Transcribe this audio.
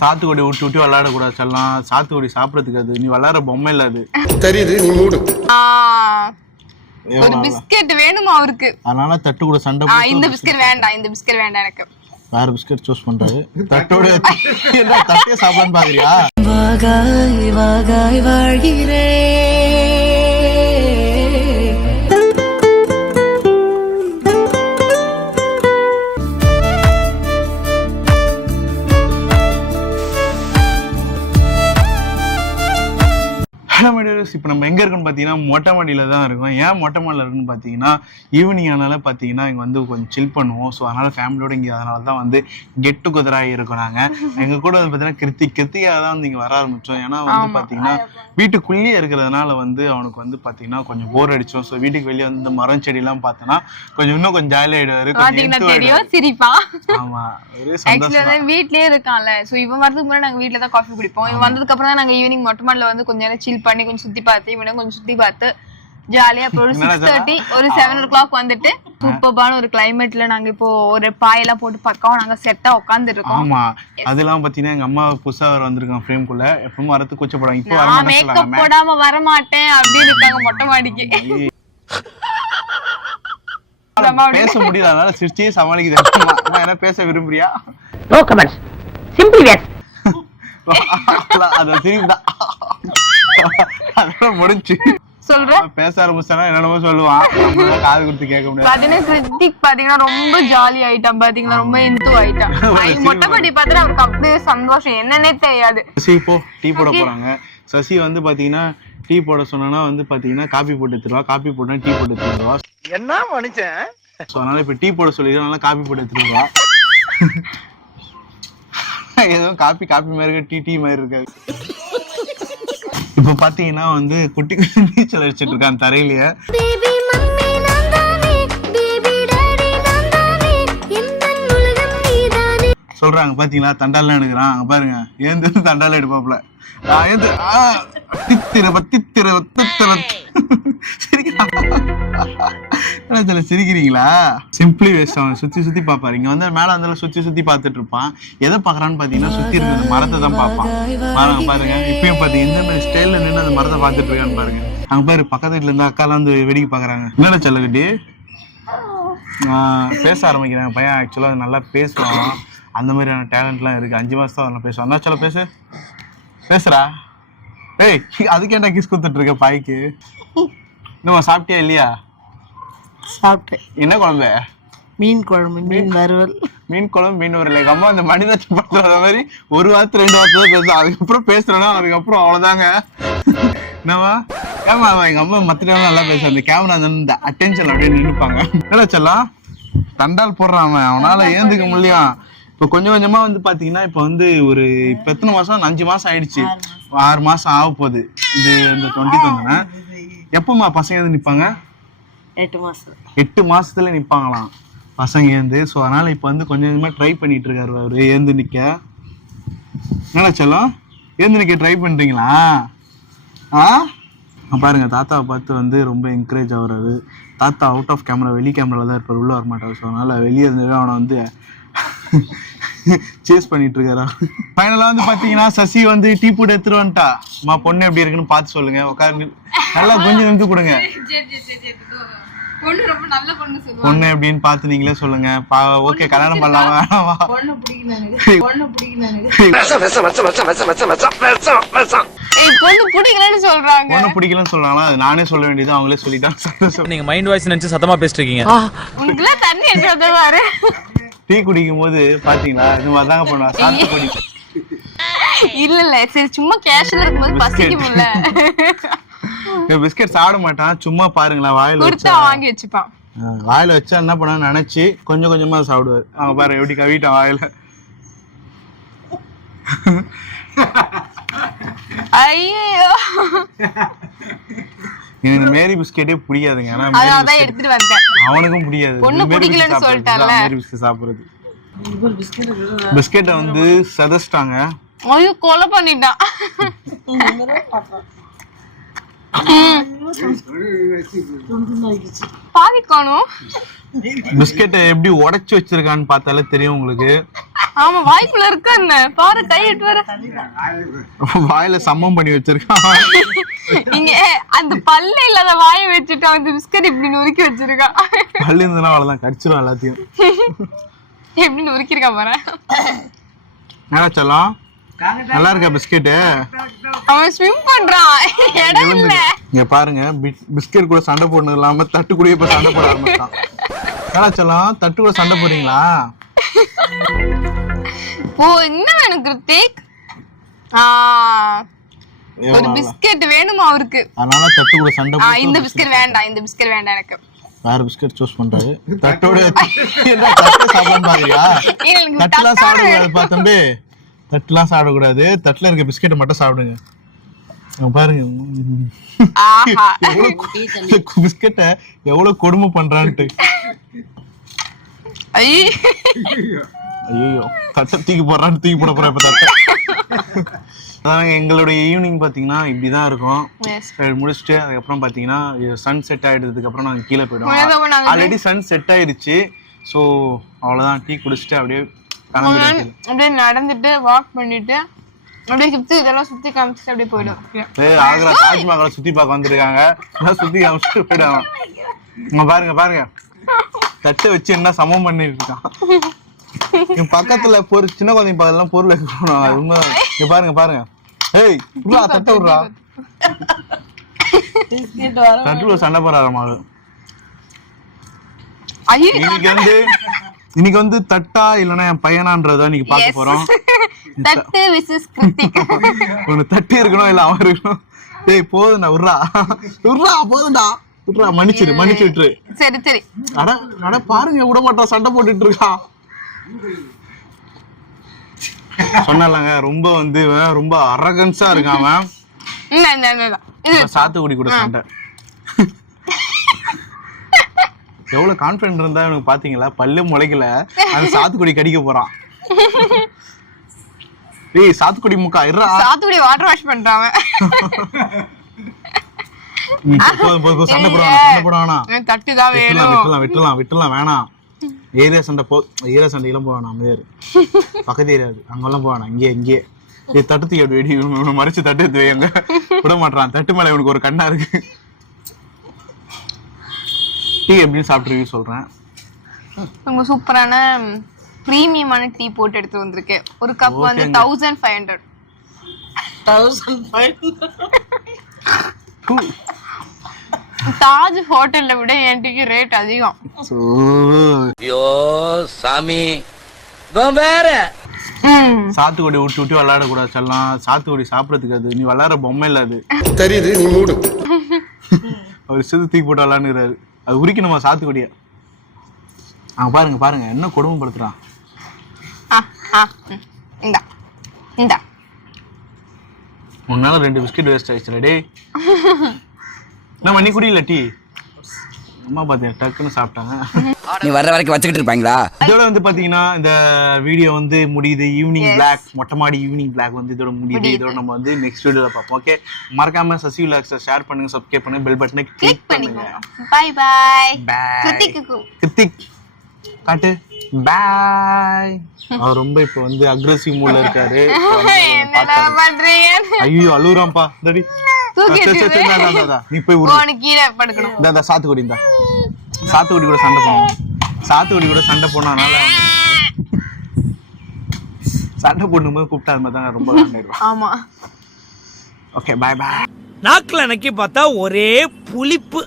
சாத்துக்குடி விட்டு விட்டு விளையாடக்கூடாது செல்லாம். சாத்துக்குடி சாப்பிடறதுக்கு அது. நீ விளையாடுற பொம்மை இல்ல அது. தெரியுது நீ மூடு. ஒரு பிஸ்கெட் வேணுமா அவருக்கு? அதனால தட்டு கூட சண்டை இந்த பிஸ்கெட் வேண்டாம் இந்த பிஸ்கெட் வேண்டாம் எனக்கு. வேற பிஸ்கட் சூஸ் பண்றாரு. தட்டோட என்ன தட்டே சாப்பிடன்னு பாக்குறியா? வாகாய் வாகாய் வாழ்கிறே ஹலோ மீடியர்ஸ் இப்போ நம்ம எங்க இருக்கோம்னு பார்த்தீங்கன்னா மொட்டை மாடியில தான் இருக்கோம். ஏன் மொட்டை மாடியில் இருக்குன்னு பார்த்தீங்கன்னா ஈவினிங் ஆனால பார்த்தீங்கன்னா இங்கே வந்து கொஞ்சம் சில் பண்ணுவோம். ஸோ அதனால ஃபேமிலியோட இங்கே அதனால தான் வந்து கெட் டுகெதராக இருக்கோம் நாங்கள் எங்கள் கூட வந்து பார்த்தீங்கன்னா கிருத்திக் கிருத்திகாக தான் வந்து இங்கே வர ஆரம்பிச்சோம். ஏன்னா வந்து பார்த்தீங்கன்னா வீட்டுக்குள்ளேயே இருக்கிறதுனால வந்து அவனுக்கு வந்து பார்த்தீங்கன்னா கொஞ்சம் போர் அடிச்சோம் ஸோ வீட்டுக்கு வெளியே வந்து இந்த மரம் செடியெல்லாம் பார்த்தோன்னா கொஞ்சம் இன்னும் கொஞ்சம் ஜாலியாகிடுவாரு கொஞ்சம் தெரியும் சிரிப்பா. ஆமா ஒரே சந்தோஷம் வீட்லயே இருக்கான்ல. சோ இவன் வரதுக்கு முன்னாடி நாங்க வீட்ல தான் காஃபி குடிப்போம். இவன் வந்ததுக்கு அப்புறம் தான் நாங்க ஈவினிங் மொட்டை மாடில வந்து கொஞ்ச நேரம் சில் பண்ணி கொஞ்சம் சுத்தி பார்த்து இவனும் கொஞ்சம் சுத்தி பார்த்து ஜாலியா அப்புறம் ஒரு சிக்ஸ் தேர்ட்டி ஒரு செவன் ஓ கிளாக் வந்துட்டு சூப்பர்பான ஒரு கிளைமேட்ல நாங்க இப்போ ஒரு பாயெல்லாம் போட்டு பக்கம் நாங்க செட்டா உட்கார்ந்து இருக்கோம் ஆமா. அதெல்லாம் பாத்தீங்கன்னா எங்க அம்மா புதுசா வர வந்திருக்கான் ஃப்ரேம்குள்ள எப்பவும் வரது கூச்சப்படுவாங்க இப்போ வர மேக்கப் போடாம வர மாட்டேன் அப்படின்னு இருக்காங்க மொட்டை மாடிக்கு. பேச முடியல. அதனால சிரிச்சே சமாளிக்குது. என்ன பேச விரும்புறியா? Comments. Simply yes. அத திரும்பிதான் அதெல்லாம் முடிஞ்சு. சொல்றேன் பேச ஆரம்பிச்சானா என்னென்னமோ சொல்லுவான் காது கொடுத்து கேட்க முடியாது. பாத்தீங்கன்னா கிருத்திக் பாத்தீங்கன்னா ரொம்ப ஜாலி ஆயிட்டான். பாத்தீங்கன்னா ரொம்ப இன்து ஆயிட்டான். ஐ- மொட்டை மாடி பார்த்துட்டு அவருக்கு அப்படியே சந்தோஷம். என்னன்னே தெரியாது. சசி இப்போ டீ போட போறாங்க. சசி வந்து பாத்தீங்கன்னா டீ போட சொன்னா வந்து பாத்தீங்கன்னா காபி போட்டு எடுத்துருவா காபி போட்டா டீ போட்டு எடுத்துருவா என்ன மனுஷன்? அதனால இப்போ டீ போட சொல்லிடுறோம் அதனால காபி போட்டு எடுத்துருவா ஏதோ காப்பி காப்பி மாதிரி இருக்கு. டீ டீ மாதிரி இருக்காது இப்ப பாத்தீங்கன்னா வந்து குட்டி குட்டி நீச்சல் அடிச்சிட்டு இருக்கான் தரையிலேயே. சொல்றாங்க பாத்தீங்களா? தண்டாலாம் எடுக்கிறான் பாருங்க. ஏந்து தண்டால எடுப்பாப்ல ஏந்து தித்திர பத்தித்திர சிரிக்கிறா என்ன சொல்ல சிரிக்கிறீங்களா? சிம்பிளி வேஸ்ட் அவன் சுற்றி சுற்றி பாப்பாரு இங்கே வந்து மேலே வந்தால சுற்றி சுற்றி பார்த்துட்டு இருப்பான். எதை பார்க்குறான்னு பார்த்தீங்கன்னா சுற்றி இருக்க மரத்தை தான் பார்ப்பான். பாருங்க பாருங்க. இப்பயும் பார்த்தீங்கன்னா இந்த மாதிரி நின்று அந்த மரத்தை பார்த்துட்டு இருக்கான்னு பாருங்க. அங்கே பாரு பக்கத்து வீட்டில் இருந்து அக்காலாம் வந்து வெடிக்க பார்க்குறாங்க. என்னடா செல்லகட்டி பேச ஆரம்பிக்கிறாங்க. பையன் ஆக்சுவலாக நல்லா பேசுவான். அந்த மாதிரியான டேலண்ட்லாம் இருக்குது அஞ்சு மாதம் தான் பேசுவான். என்ன சொல்ல பேசு. பேசுறா ஏய் அதுக்கு என்ன கிஸ் கொடுத்துட்ருக்க பாய்க்கு? இன்னும் சாப்பிட்டியா இல்லையா? சாப்பிட்டேன் என்ன குழம்பு? மீன் குழம்பு மீன் வறுவல். மீன் குழம்பு மீன் ஒரு எங்க அம்மா அந்த மனிதாட்சி பண்ற மாதிரி ஒரு வாரத்து ரெண்டு வாரத்து தான் பேசும் அதுக்கப்புறம் பேசுறேன்னா அதுக்கப்புறம் அவ்வளவுதாங்க. என்னவா ஏமா அவன் எங்க அம்மா டைம் நல்லா இந்த கேமரா இந்த அட்டென்ஷன் அப்படியே நின்னுப்பாங்க. என்ன செல்லாம்? தண்டால் போடுறான் அவன். அவனால ஏந்துக்க முடியும் இப்போ கொஞ்சம் கொஞ்சமா வந்து பாத்தீங்கன்னா இப்போ வந்து ஒரு இப்போ எத்தனை மாசம்? அஞ்சு மாசம் ஆயிடுச்சு. ஆறு மாசம். ஆக போகுது இது இந்த டுவெண்ட்டி டுவெண்ட்டினா எப்பமா பசங்க வந்து நிப்பாங்க? எட்டு மாசம் எட்டு மாசத்துல நிப்பாங்களாம் பசங்க ஏந்து ஸோ அதனால இப்போ வந்து கொஞ்சம் கொஞ்சமா ட்ரை பண்ணிட்டு இருக்காரு அவரு. ஏந்து நிக்க. என்னடா செல்லம்? ஏந்து நிக்க ட்ரை பண்றீங்களா? ஆ? பாருங்க தாத்தாவை பார்த்து வந்து ரொம்ப என்கரேஜ் ஆகுறாரு. தாத்தா அவுட் ஆஃப் கேமரா வெளி கேமரால தான் இருப்பார். உள்ள வர மாட்டார் ஸோ அதனால வெளியே இருந்து அவனை வந்து சேஸ் பண்ணிட்டு இருக்காரா ஃபைனலாக வந்து பார்த்தீங்கன்னா சசி வந்து டீ போட்டு எடுத்துட்டு வந்துட்டா. அம்மா பொண்ணு எப்படி இருக்குன்னு பார்த்து சொல்லுங்க. உட்காரு நல்லா கொஞ்சம் நிமிந்து கொடுங்க. பொண்ணு அப்படின்னு பார்த்து நீங்களே சொல்லுங்க. ஓகே கல்யாணம் பண்ணலாமா? வேணாமா? பொண்ணு பிடிக்கும் எனக்கு பொண்ணு பிடிக்கும் எனக்கு பொண்ணு பிடிக்கலன்னு சொல்றாங்க. பொண்ணு பிடிக்கலன்னு சொல்றாங்களா? அது நானே சொல்ல வேண்டியது அவங்களே சொல்லிட்டாங்க சத்தம் நீங்க மைண்ட் வாய்ஸ் நினைச்சு சத்தமா பேசிட்டு இருக்கீங்க உங்களுக்கு தண்ணி எடுத்து பாரு டீ குடிக்கும் போது பாத்தீங்களா? இந்த மாதிரி தாங்க பண்ணுவா சாப்பிட்டு குடிக்கும். இல்ல சரி சும்மா கேஷுவல் இருக்கும்போது பசிக்கும் இல்ல பிஸ்கெட் சாப்பிட மாட்டான். சும்மா பாருங்களேன் வாயில கொடுத்தா வச்சா. வாங்கி வச்சுப்பான். வாயில வச்சா என்ன பண்ண நினைச்சு கொஞ்சம் கொஞ்சமா சாப்பிடுவாரு. அவங்க பாரு எப்படி கவிட்டான் வாயில. ஐயோ எனக்கு இந்த மேரி பிஸ்கெட்டே பிடிக்காதுங்க. அதனாலதான் பிஸ்கெட் எடுத்துட்டு வந்தேன். அவனுக்கும் பிடிக்காது. பிஸ்கெட் பிடிக்கலன்னு. இதான் மேரி பிஸ்கெட் சாப்பிடுறது. பிஸ்கெட்டை வந்து செதச்சிட்டாங்க. ஐயோ கொலை பண்ணிட்டான். பாதி காணும். பிஸ்கெட்டை எப்படி உடைச்சு வச்சிருக்கான்னு பார்த்தாலே தெரியும் உங்களுக்கு. ஆமா வாய்க்குள்ள இருக்கு என்ன? பாரு கை எட்டு வர வாயில சம்மம் பண்ணி வச்சிருக்கான் இங்க அந்த பல்ல இல்லாத வாயை வச்சுட்டு அந்த பிஸ்கட் இப்படி நொறுக்கி வச்சிருக்கான். பள்ளி இருந்ததுன்னா அவ்வளவுதான் கடிச்சிடும் எல்லாத்தையும். எப்படி நொறுக்கிருக்கான் பாரு. நல்லா சொல்லலாம். நல்லா இருக்கா பிஸ்கெட்டு? அவன் ஸ்விம் பண்றான். இடம் இல்ல. இங்க பாருங்க பிஸ்கெட் கூட சண்டை போடுறது இல்லாம தட்டு கூட இப்ப சண்டை போட ஆரம்பிச்சான் நல்லா சொல்லலாம் தட்டு கூட சண்டை போடுறீங்களா? ஓ என்ன வேணும் கிருத்திக்? ஆ, ஒரு? பிஸ்கெட் வேணுமா அவருக்கு? அதனால தட்டு கூட சண்டை இந்த பிஸ்கெட் வேண்டாம் இந்த பிஸ்கெட் வேண்டாம் எனக்கு. வேற பிஸ்கெட் சூஸ் பண்றாரு. தட்டோட என்ன தட்டை சாப்பிடலாம் பாக்குறியா தட்டுலாம் தட்டா சாப்பிடக்கூடாதுப்பா தம்பி. தட்டுலாம் சாப்பிடக்கூடாது. தட்டுல இருக்க பிஸ்கெட்டை மட்டும் சாப்பிடுங்க. பாருங்க எவ்வளவு பிஸ்கெட்டை எவ்வளவு கொடுமை பண்றான்ட்டு. ஐயோ தட்டை தூக்கி போடுறான்னு தூக்கி போட போறேன் இப்ப தட்டை. அதாங்க எங்களுடைய ஈவினிங் பாத்தீங்கன்னா இப்படிதான் இருக்கும். முடிச்சுட்டு அதுக்கப்புறம் பாத்தீங்கன்னா சன் செட் ஆயிடுறதுக்கு அப்புறம் நாங்க கீழே போயிடுவோம். ஆல்ரெடி சன் செட் ஆயிருச்சு. ஸோ அவ்வளவுதான். டீ குடிச்சிட்டு அப்படியே அப்படியே நடந்துட்டு வாக் பண்ணிட்டு அப்படியே சுத்தி இதெல்லாம் சுத்தி காமிச்சிட்டு அப்படியே போயிடும். ஏய், ஆக்ரா தாஜ்மஹாலை சுத்தி பார்க்க வந்திருக்காங்க. எல்லாம் சுத்தி காமிச்சிட்டு போயிடுவாங்க. இங்க பாருங்க பாருங்க. தட்டை வச்சு என்ன சமம் பண்ணிட்டு இருக்கான். பக்கத்துல பொருள் சின்ன குழந்தைங்க பக்கத்துல பொருள் வைக்கணும் அது உண்மை இங்க பாருங்க பாருங்க. ஏய் விட்றா தட்டை விட்றா. தட்டுல சண்டை போடுறாரு மாவு ஐயோ இன்னைக்கு வந்து இன்னைக்கு வந்து தட்டா இல்லைன்னா என் பையனான்றத இன்னைக்கு பார்க்க போறோம். தட்டு விசஸ் கிருத்திக் ஒண்ணு தட்டி இருக்கணும் இல்ல அவன் இருக்கணும். டேய் போதும்டா விட்றா விட்றா போதும்டா. விட்றா மன்னிச்சிரு மன்னிச்சு சரி சரி. அட அட பாருங்க விட மாட்டான் சண்டை போட்டுட்டு இருக்கான் சொன்னலங்க ரொம்ப வந்து ரொம்ப அரகன்ஸா இருக்கான் சாத்துக்குடி கூட சண்டை. எவ்வளவு கான்பிடன்ட் இருந்தா எனக்கு பாத்தீங்களா? பல்லு முளைக்கல. அந்த சாத்துக்குடி கடிக்க போறான். டேய் சாத்துக்குடி முக்கா இருறா சாத்துக்குடி வாட்டர் வாஷ் போதும், சண்டை போடுவானா சண்டை போடுவானா? தட்டு தான் விட்டுலாம் வேணும். விட்டுலாம் விட்டுலாம் விட்டுலாம் வேணாம். ஏரியா சண்டை போ ஏரியா சண்டைக்கெல்லாம் போவானா அமைதியாரு பக்கத்து ஏரியாது அங்கெல்லாம் போவானா இங்கே இங்கே இது தட்டு அப்படி வெடி மறைச்சு தட்டு எடுத்து வை அங்க விட மாட்டான் தட்டு மேல இவனுக்கு ஒரு கண்ணா இருக்கு. டீ எப்படின்னு சாப்பிட்டு review சொல்றேன். ரொம்ப சூப்பரான பிரீமியமான டீ போட்டு எடுத்து வந்திருக்கு. ஒரு கப் வந்து. Thousand five hundred thousand five who. Taj ஹோட்டல்ல விட என் டீக்கு ரேட் அதிகம் ஐயோ சாமி. வேற. சாத்துக்குடி விட்டு விட்டு விளையாடக்கூடாது செல்லாம் சாத்துக்குடி சாப்பிடறதுக்கு அது. நீ விளையாடுற பொம்மை இல்ல அது. தெரியுது நீ மூடு. அவர் சிறு தூக்கி போட்டு விளையாடுறாரு. அது உரிக்கணுமா சாத்துக்குடிய? அங்க பாருங்க பாருங்க. என்ன கொடுமைப்படுத்துறான். இந்தா இந்தா. உன்னால ரெண்டு பிஸ்கட் வேஸ்ட் ஆயிடுச்சுல டேய். நம்ம நீ குடியில டீ? அம்மா பாத்தீங்க டக்குன்னு சாப்பிட்டாங்க. நீ வர்ற வரைக்கும் வச்சுக்கிட்டு இருப்பாங்களா? இதோட வந்து பாத்தீங்கன்னா இந்த வீடியோ வந்து முடியுது. ஈவினிங் பிளாக் மொட்டை மாடி ஈவினிங் பிளாக் வந்து இதோட முடியுது. இதோட நம்ம வந்து நெக்ஸ்ட் வீடியோல பார்ப்போம் ஓகே மறக்காம சசி விலாக்ஸை ஷேர் பண்ணுங்க சப்ஸ்கிரைப் பண்ணுங்க பெல் பட்டனை கிளிக் பண்ணுங்க. பாய் பாய் கிருத்திக் காட்டு. பாய் அவர் ரொம்ப இப்போ வந்து அக்ரெசிவ் மூட்ல இருக்காரு. என்னடா பண்றீங்க? ஐயோ அழுகுறான்ப்பா தடி நீ போய் சாத்துக்குடி இந்த சாத்துக்குடி கூட சண்டை போனோம் சாத்துக்குடி கூட சண்டை போனதுனால சண்டை போடும்போது கூப்பிட்டா அது மாதிரி ரொம்ப ஆமா. ஓகே பாய் பாய் நாக்குல நக்கி பார்த்தா ஒரே புளிப்பு.